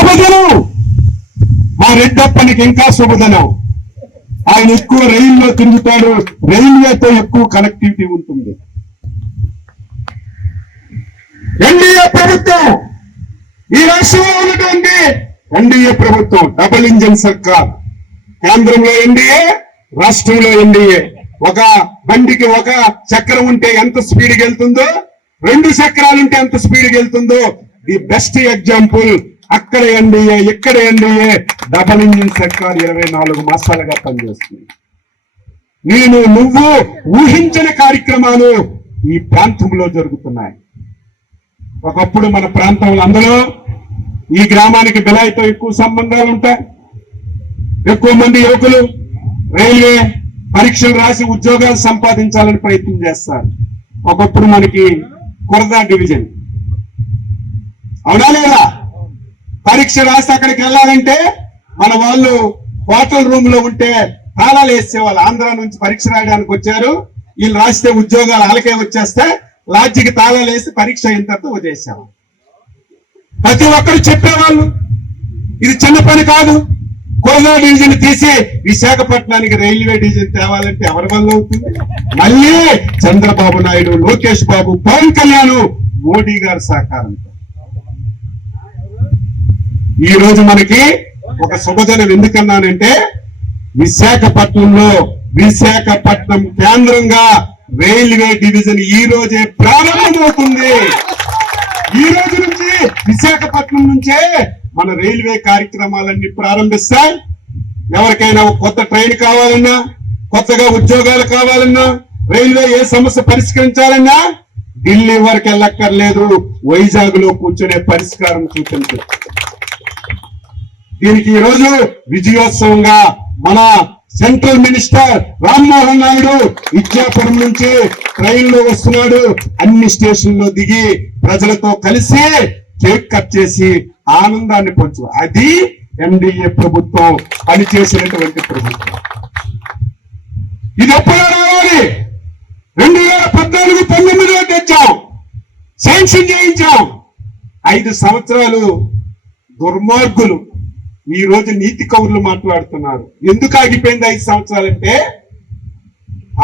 శుభదినం. మా రెడ్డప్పనికి ఇంకా శుభదినం. ఆయన ఎక్కువ రైల్లో తిరుగుతాడు, రైల్వేతో ఎక్కువ కనెక్టివిటీ ఉంటుంది. ఎన్డీఏ ప్రభుత్వం, ఈ రాష్ట్రంలో ఉన్నటువంటి ఎన్డీఏ ప్రభుత్వం డబుల్ ఇంజిన్ సర్కార్. కేంద్రంలో ఎన్డీఏ, రాష్ట్రంలో ఎన్డీఏ. ఒక బండికి ఒక చక్రం ఉంటే ఎంత స్పీడ్కి వెళ్తుందో, 2 చక్రాలు ఉంటే ఎంత స్పీడ్కి వెళ్తుందో ది బెస్ట్ ఎగ్జాంపుల్. అక్కడ ఎన్డీఏ, ఇక్కడ ఎన్డీఏ. డబుల్ ఇంజిన్ సర్కార్ 24 మాసాలుగా పనిచేస్తుంది. నువ్వు ఊహించని కార్యక్రమాలు ఈ ప్రాంతంలో జరుగుతున్నాయి. ఒకప్పుడు మన ప్రాంతంలో అందులో ఈ గ్రామానికి బిలాయితో ఎక్కువ సంబంధాలు ఉంటాయి. ఎక్కువ మంది యువకులు రైల్వే పరీక్షలు రాసి ఉద్యోగాలు సంపాదించాలని ప్రయత్నం చేస్తారు. ఒకప్పుడు మనకి కొరదా డివిజన్, అవునా లేదా? పరీక్ష రాసి అక్కడికి వెళ్ళాలంటే మన వాళ్ళు హోటల్ రూమ్ లో ఉంటే తాళాలు వేసేవాళ్ళు. ఆంధ్ర నుంచి పరీక్ష రాయడానికి వచ్చారు, వీళ్ళు రాస్తే ఉద్యోగాలు వాళ్ళకే వచ్చేస్తే లాడ్జికి తాళాలు వేసి పరీక్ష అయిన తర్వాత వదిలేసాము. ప్రతి ఒక్కరు చెప్పేవాళ్ళు ఇది చిన్న పని కాదు. కొరదా డివిజన్ తీసి విశాఖపట్నానికి రైల్వే డివిజన్ తేవాలంటే ఎవరి వల్ల అవుతుంది? మళ్ళీ చంద్రబాబు నాయుడు, లోకేష్ బాబు, పవన్ కళ్యాణ్, మోడీ గారి సహకారంతో. ఈ రోజు మనకి ఒక శుభదినం. ఎందుకన్నానంటే విశాఖపట్నం కేంద్రంగా రైల్వే డివిజన్ ఈ రోజే ప్రారంభమవుతుంది. ఈ రోజు నుంచి విశాఖపట్నం నుంచే మన రైల్వే కార్యక్రమాలన్నీ ప్రారంభిస్తాయి. ఎవరికైనా కొత్త ట్రైన్ కావాలన్నా, కొత్తగా ఉద్యోగాలు కావాలన్నా, రైల్వే ఏ సమస్య పరిష్కరించాలన్నా ఢిల్లీ వరకు వెళ్ళక్కర్లేదు, వైజాగ్ లో కూర్చునే పరిష్కారం చూపించు. దీనికి ఈ రోజు విజయోత్సవంగా మన సెంట్రల్ మినిస్టర్ రామ్మోహన్ నాయుడు ఇచ్చాపురం నుంచి ట్రైన్ లో వస్తున్నాడు. అన్ని స్టేషన్లో దిగి ప్రజలతో కలిసి కేక్ కట్ చేసి ఆనందాన్ని పంచు. అది ఎన్డీఏ ప్రభుత్వం పనిచేసినటువంటి ప్రభుత్వం. ఇది ఎప్పుడో రావాలి. 2014-19 తెచ్చాం, శాంక్షన్ చేయించాం. 5 సంవత్సరాలు దుర్మార్గులు ఈ రోజు నీతి కౌరులు మాట్లాడుతున్నారు. ఎందుకు ఆగిపోయింది 5 సంవత్సరాలంటే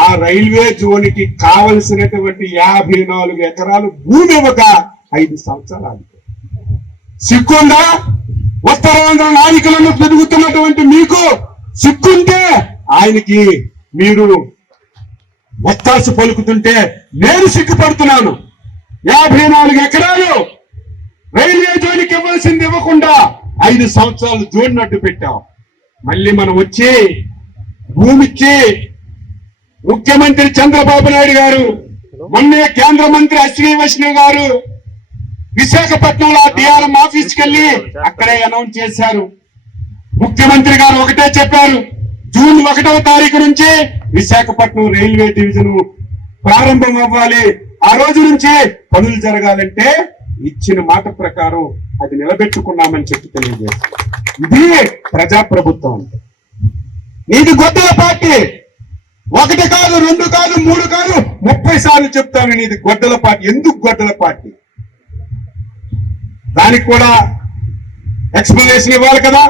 ఆ రైల్వే జోన్కి కావలసినటువంటి 54 ఎకరాలు భూమి ఇవ్వక 5 సంవత్సరాలు ఆగిపోయింది. సిగ్గుందా? ఉత్తరాంధ్ర నాయకులను తిరుగుతున్నటువంటి మీకు సిగ్గుంటే ఆయనకి మీరు ఒత్తాసు పలుకుతుంటే నేను సిగ్గుపడుతున్నాను. 54 ఎకరాలు రైల్వే జోన్కి ఇవ్వాల్సింది ఇవ్వకుండా 5 సంవత్సరాలు జోడినట్టు పెట్టాం. మళ్ళీ మనం వచ్చి భూమిచ్చి ముఖ్యమంత్రి చంద్రబాబు నాయుడు గారు, మొన్నే కేంద్ర మంత్రి అశ్విని వైష్ణవ్ గారు విశాఖపట్నంలో డిఆర్ఎం ఆఫీస్కి వెళ్ళి అక్కడే అనౌన్స్ చేశారు. ముఖ్యమంత్రి గారు ఒకటే చెప్పారు, జూన్ 1వ తారీఖు నుంచి విశాఖపట్నం రైల్వే డివిజన్ ప్రారంభం అవ్వాలి. ఆ రోజు నుంచి పనులు జరగాలంటే ఇచ్చిన మాట ప్రకారం అది నిలబెట్టుకున్నామని చెప్పి తెలియజేస్తారు. ఇది ప్రజాప్రభుత్వం అంటే. నీది గొడ్డల పార్టీ. 1 కాదు, 2 కాదు, 3 కాదు, 30 సార్లు చెప్తాను నీది గొడ్డల పార్టీ. ఎందుకు గొడ్డల పార్టీ? దానికి కూడా ఎక్స్ప్లెనేషన్ ఇవ్వాలి కదా.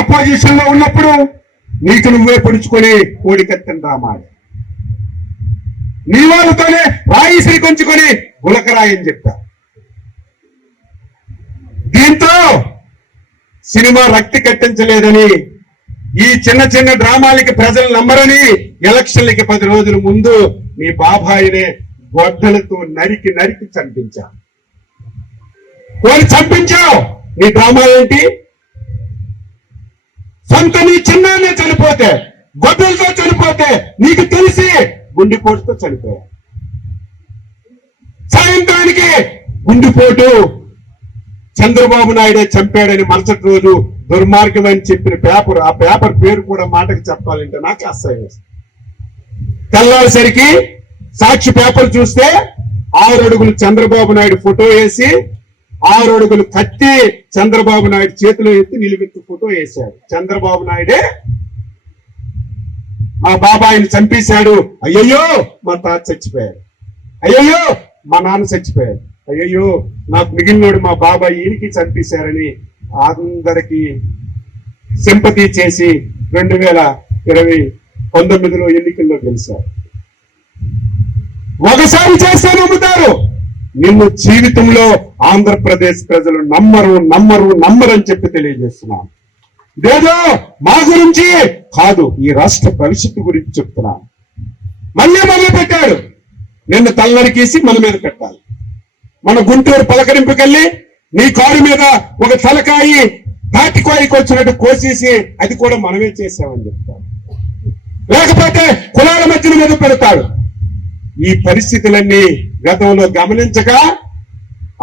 అపోజిషన్ లో ఉన్నప్పుడు నీకు నువ్వే పొడుచుకొని కోడికత్తెను రామాలి. నీ వాళ్ళతోనే రాయిసిరి కొంచుకొని గులకరాయని చెప్తా. దీంతో సినిమా రక్తి కట్టించలేదని, ఈ చిన్న చిన్న డ్రామాలకి ప్రజలు నమ్మరని ఎలక్షన్లకి 10 రోజుల ముందు నీ బాబాయినే గొడ్డలతో నరికి నరికి చంపించా. చంపించావు. నీ డ్రామా ఏంటి? సొంత నీ చిన్నాన్నే చనిపోతే, గొడ్డలతో చనిపోతే నీకు తెలిసి గుండెపోటుతో చనిపోయా. సాయంత్రానికి గుండెపోటు చంద్రబాబు నాయుడే చంపాడని మరుసటి రోజు దుర్మార్గం అని చెప్పిన పేపర్, ఆ పేపర్ పేరు కూడా మాటకి చెప్పాలంటే నాకు అసహ్యం వేస్తుంది. తెల్లారిసరికి సాక్షి పేపర్ చూస్తే 6 అడుగులు చంద్రబాబు నాయుడు ఫోటో వేసి 6 అడుగులు కత్తి చంద్రబాబు నాయుడు చేతిలో ఎత్తి నిలువెత్తి ఫోటో వేశాడు. చంద్రబాబు నాయుడే మా బాబాయిని చంపేశాడు. అయ్యయ్యో మా తాత చచ్చిపోయాడు, అయ్యయ్యో మా నాన్న చచ్చిపోయాడు. అయ్యో నాకు మిగిలినోడు మా బాబాయ్ ఈయనకి చంపేశారని అందరికి సింపతి చేసి 2019లో ఎన్నికల్లో గెలిచారు. ఒకసారి చేస్తే నమ్ముతారు, నిన్ను జీవితంలో ఆంధ్రప్రదేశ్ ప్రజలు నమ్మరు అని చెప్పి తెలియజేస్తున్నాను. ఇదేదో మా గురించి కాదు, ఈ రాష్ట్ర భవిష్యత్తు గురించి చెప్తున్నాను. మళ్ళీ మొదలు పెట్టాడు, నిన్ను తలనరికేసి మన మీద పెట్టాలి. మన గుంటూరు పలకరింపుకెళ్ళి నీ కారు మీద ఒక తలకాయి తాటికాయకి వచ్చినట్టు కోసేసి అది కూడా మనమే చేసామని చెప్తాడు. లేకపోతే కులాల మధ్యన మీద పెడతాడు. ఈ పరిస్థితులన్నీ గతంలో గమనించక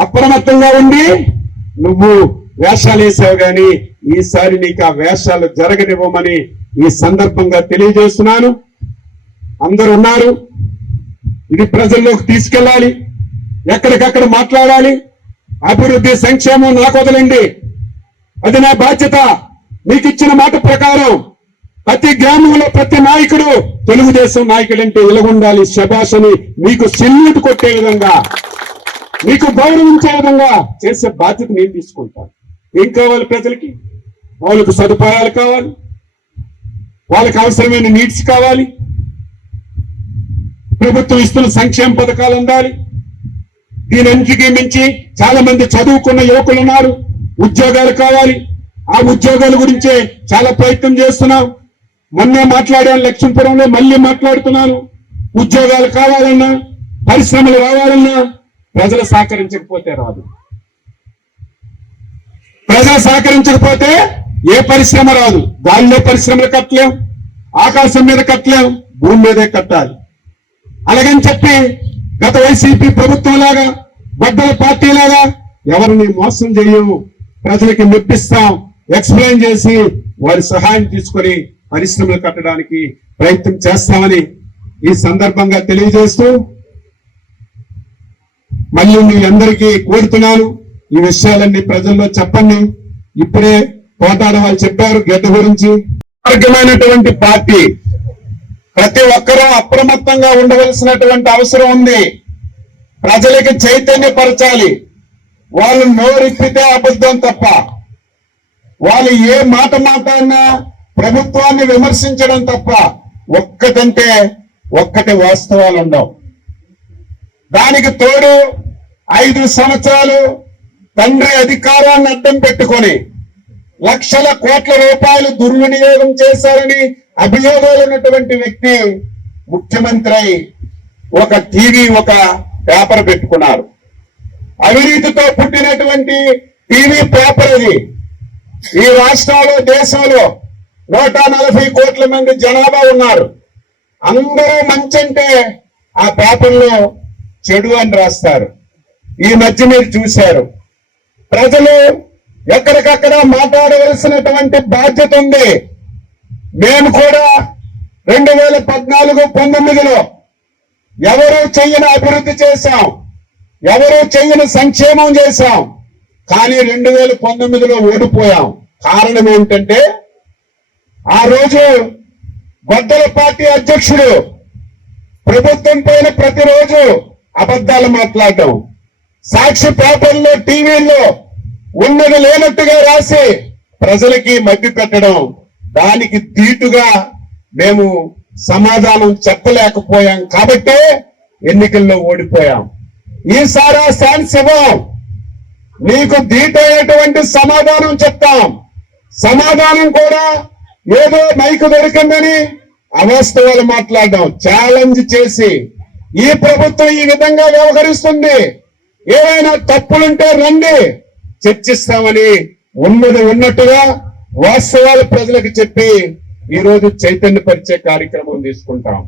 అప్రమత్తంగా ఉండి నువ్వు వేషాలు వేసావు గాని ఈసారి నీకు ఆ వేషాలు జరగనివ్వమని ఈ సందర్భంగా తెలియజేస్తున్నాను. అందరూ ఉన్నారు, ఇది ప్రజల్లోకి తీసుకెళ్ళాలి, ఎక్కడికక్కడ మాట్లాడాలి. అభివృద్ధి సంక్షేమం నాకు వదలండి, అది నా బాధ్యత. మీకు ఇచ్చిన మాట ప్రకారం ప్రతి గ్రామంలో ప్రతి నాయకుడు తెలుగుదేశం నాయకుడంటే ఇలాగుండాలి, శభాషని మీకు సెల్యూట్ కొట్టే విధంగా, మీకు గౌరవించే విధంగా చేసే బాధ్యత నేను తీసుకుంటాను. ఏం కావాలి ప్రజలకి? వాళ్ళకు సదుపాయాలు కావాలి, వాళ్ళకి అవసరమైన నీడ్స్ కావాలి, ప్రభుత్వం ఇస్తున్న సంక్షేమ పథకాలు అందాలి. దీనంటికి మించి చాలా మంది చదువుకున్న యువకులు ఉన్నారు, ఉద్యోగాలు కావాలి. ఆ ఉద్యోగాల గురించే చాలా ప్రయత్నం చేస్తున్నాం. మొన్నే మాట్లాడాను లక్ష్మీపురంలో, మళ్ళీ మాట్లాడుతున్నాను. ఉద్యోగాలు కావాలన్నా, పరిశ్రమలు రావాలన్నా ప్రజలు సహకరించకపోతే రాదు. ప్రజలు సహకరించకపోతే ఏ పరిశ్రమ రాదు. గాలిలో పరిశ్రమలు కట్టలేం, ఆకాశం మీద కట్టలేం, భూమి మీదే కట్టాలి. అలాగని చెప్పి గత వైసీపీ ప్రభుత్వం లాగా, బద్దల పార్టీ లాగా ఎవరిని మోసం చేయము, ప్రజలకి మెప్పిస్తాం, ఎక్స్ప్లెయిన్ చేసి వారి సహాయం తీసుకొని పరిశ్రమలు కట్టడానికి ప్రయత్నం చేస్తామని ఈ సందర్భంగా తెలియజేస్తూ మళ్ళీ మీ అందరికీ కోరుతున్నాను, ఈ విషయాలన్నీ ప్రజల్లో చెప్పండి. ఇప్పుడే పోటాడ వాళ్ళు చెప్పారు గడ్డ గురించి. మార్గమైనటువంటి పార్టీ, ప్రతి ఒక్కరూ అప్రమత్తంగా ఉండవలసినటువంటి అవసరం ఉంది. ప్రజలకి చైతన్యపరచాలి. వాళ్ళు నోరిప్పితే అబద్ధం తప్ప, వాళ్ళు ఏ మాట మాట్లాడినా ప్రభుత్వాన్ని విమర్శించడం తప్ప ఒక్కటి వాస్తవాలు ఉండవు. దానికి తోడు 5 సంవత్సరాలు తండ్రి అధికారాన్ని అడ్డం పెట్టుకొని లక్షల కోట్ల రూపాయలు దుర్వినియోగం చేశారని అభియోగాలు ఉన్నటువంటి వ్యక్తి ముఖ్యమంత్రి అయి ఒక టీవీ, ఒక పేపర్ పెట్టుకున్నారు. అవినీతితో పుట్టినటువంటి టీవీ పేపర్ అది. ఈ రాష్ట్రంలో, దేశంలో 140 కోట్ల మంది జనాభా ఉన్నారు. అందరూ మంచంటే ఆ పేపర్లో చెడు అని రాస్తారు. ఈ మధ్య మీరు చూశారు, ప్రజలు ఎక్కడికక్కడ మాట్లాడవలసినటువంటి బాధ్యత ఉంది. మేము కూడా 2014-19లో ఎవరూ చెయ్యని అభివృద్ధి చేశాం, ఎవరూ చెయ్యని సంక్షేమం చేశాం. కానీ 2019లో ఓడిపోయాం. కారణం ఏంటంటే ఆ రోజు గొద్దల పార్టీ అధ్యక్షుడు ప్రభుత్వం పైన ప్రతిరోజు అబద్ధాలు మాట్లాడటం, సాక్షి పేపర్లో, టీవీల్లో ఉన్నది లేనట్టుగా రాసి ప్రజలకి మధ్య పెట్టడం, దానికి ధీటుగా మేము సమాధానం చెప్పలేకపోయాం. కాబట్టే ఎన్నికల్లో ఓడిపోయాం. ఈసారి ఆ ఛాన్స్ ఇవ్వం. నీకు ధీటైనటువంటి సమాధానం చెప్తాం. సమాధానం కూడా ఏదో మైకు దొరికిందని అవాస్తవాలు మాట్లాడడం, ఛాలెంజ్ చేసి ఈ ప్రభుత్వం ఈ విధంగా వ్యవహరిస్తుంది, ఏవైనా తప్పులుంటే రండి చర్చిస్తామని ఉన్నది ఉన్నట్టుగా వాస్తవాలు ప్రజలకు చెప్పి ఈ రోజు చైతన్యపరిచే కార్యక్రమం తీసుకుంటాం.